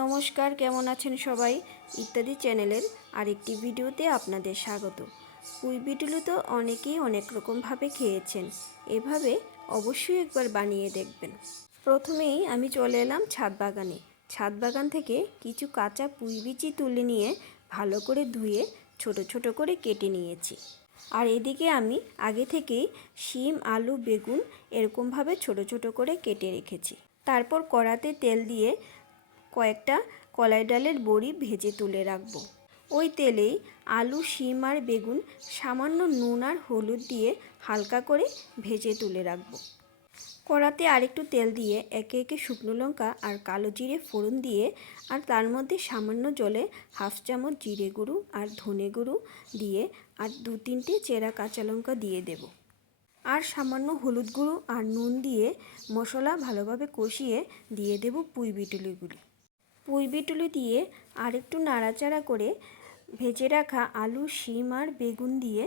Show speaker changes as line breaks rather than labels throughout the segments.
নমস্কার, কেমন আছেন সবাই? ইত্যাদি চ্যানেলের আরেকটি ভিডিওতে আপনাদের স্বাগত। পুঁই বিটুলু তো অনেকেই অনেক রকমভাবে খেয়েছেন, এভাবে অবশ্যই একবার বানিয়ে দেখবেন। প্রথমেই আমি চলে এলাম ছাদ বাগানে। ছাদ বাগান থেকে কিছু কাঁচা পুঁই বিচি তুলে নিয়ে ভালো করে ধুয়ে ছোট ছোট করে কেটে নিয়েছি। আর এদিকে আমি আগে থেকেই শিম, আলু, বেগুন এরকমভাবে ছোট ছোট করে কেটে রেখেছি। তারপর কড়াতে তেল দিয়ে কয়েকটা কলাই ডালের বড়ি ভেজে তুলে রাখব। ওই তেলেই আলু, শিম আর বেগুন, সামান্য নুন আর হলুদ দিয়ে হালকা করে ভেজে তুলে রাখব। কড়াতে আরেকটু তেল দিয়ে একে একে শুকনো লঙ্কা আর কালো জিরে ফোড়ন দিয়ে আর তার মধ্যে সামান্য জলে হাফ চামচ জিরে গুঁড়ো আর ধনে গুঁড়ো দিয়ে আর দু তিনটে চেরা কাঁচা লঙ্কা দিয়ে দেব। আর সামান্য হলুদ গুঁড়ো আর নুন দিয়ে মশলা ভালোভাবে কষিয়ে দিয়ে দেব পুঁই বিটুলিগুলি। পুঁই বিটুলি দিয়ে আর একটু নাড়াচাড়া করে ভেজে রাখা আলু, শিম আর বেগুন দিয়ে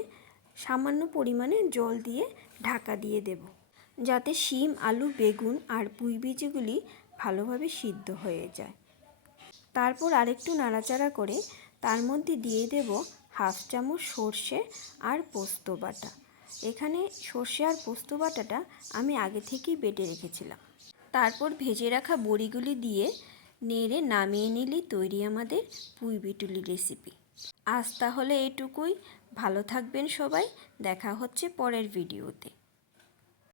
সামান্য পরিমাণে জল দিয়ে ঢাকা দিয়ে দেব। যাতে শিম, আলু, বেগুন আর পুঁই বীজগুলি ভালোভাবে সিদ্ধ হয়ে যায়। তারপর আরেকটু নাড়াচাড়া করে তার মধ্যে দিয়ে দেব হাফ চামচ সর্ষে আর পোস্ত বাটা। এখানে সর্ষে আর পোস্ত বাটাটা আমি আগে থেকেই বেটে রেখেছিলাম। তারপর ভেজে রাখা বড়িগুলি দিয়ে নেড়ে নামিয়ে নিলে তৈরি আমাদের পুঁই বিটুলি রেসিপি আজ তাহলে এটুকুই। ভালো থাকবেন সবাই। দেখা হচ্ছে পরের ভিডিওতে